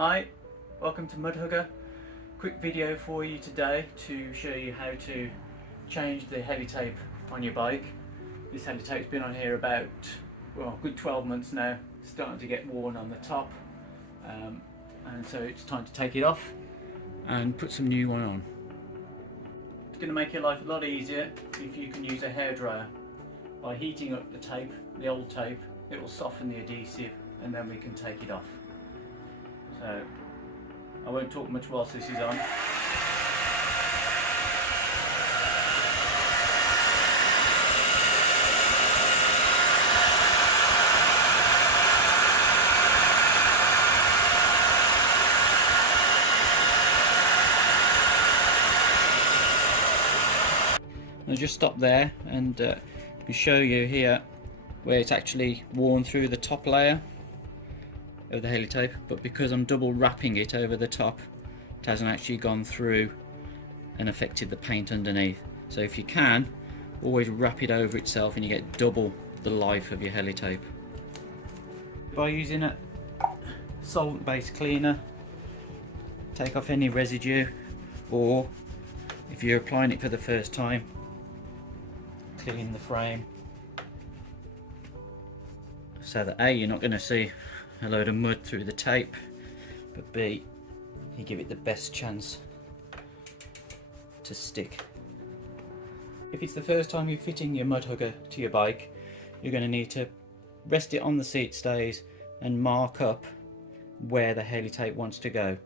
Hi, welcome to Mudhugger. Quick video for you today to show you how to change the helitape on your bike. This helitape's been on here about, well, a good 12 months now. It's starting to get worn on the top, and so it's time to take it off and put some new one on. It's going to make your life a lot easier if you can use a hairdryer. By heating up the tape, the old tape, it will soften the adhesive and then we can take it off. So I won't talk much whilst this is on. I'll just stop there and show you here where it's actually worn through the top layer of the helitape, but because I'm double wrapping it over the top, it hasn't actually gone through and affected the paint underneath. So if you can, always wrap it over itself and you get double the life of your helitape. By using a solvent-based cleaner, take off any residue, or if you're applying it for the first time, clean the frame so that A, you're not going to see a load of mud through the tape, but B, you give it the best chance to stick. If it's the first time you're fitting your Mudhugger to your bike, you're going to need to rest it on the seat stays and mark up where the helitape wants to go.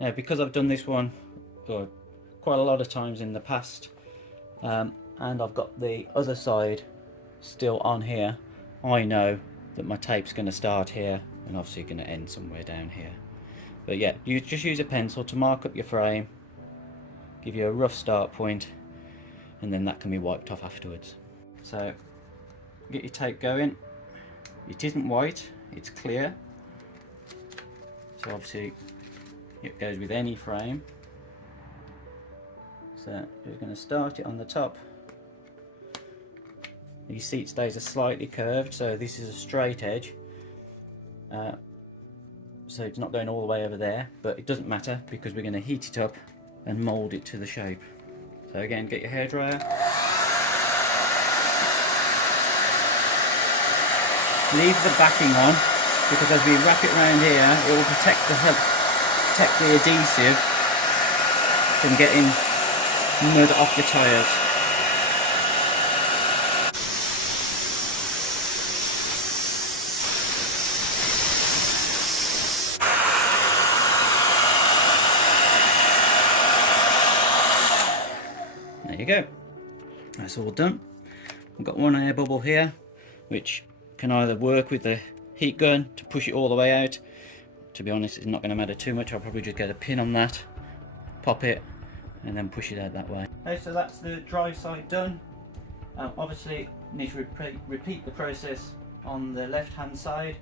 Now, because I've done this one quite a lot of times in the past, and I've got the other side still on here, I know that my tape's going to start here and obviously going to end somewhere down here. But yeah, you just use a pencil to mark up your frame, give you a rough start point, and then that can be wiped off afterwards. So get your tape going. It isn't white, it's clear, so obviously it goes with any frame. So we're going to start it on the top. These seat stays are slightly curved, so this is a straight edge, so it's not going all the way over there, but it doesn't matter because we're going to heat it up and mould it to the shape. So again, get your hairdryer, leave the backing on, because as we wrap it around here, it will protect the adhesive from getting mud off the tyres. There you go, that's all done. I've got one air bubble here which can either work with the heat gun to push it all the way out. To be honest, it's not going to matter too much. I'll probably just get a pin on that, pop it, and then push it out that way. Okay, so that's the dry side done. Obviously need to repeat the process on the left hand side,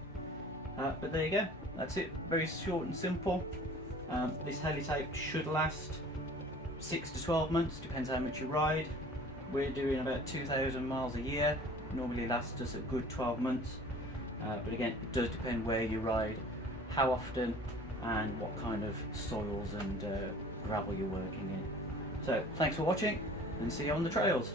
but there you go, that's it. Very short and simple. This helitape should last 6 to 12 months, depends how much you ride. We're doing about 2,000 miles a year, normally lasts us a good 12 months, but again, it does depend where you ride, how often, and what kind of soils and gravel you're working in. So thanks for watching, and see you on the trails.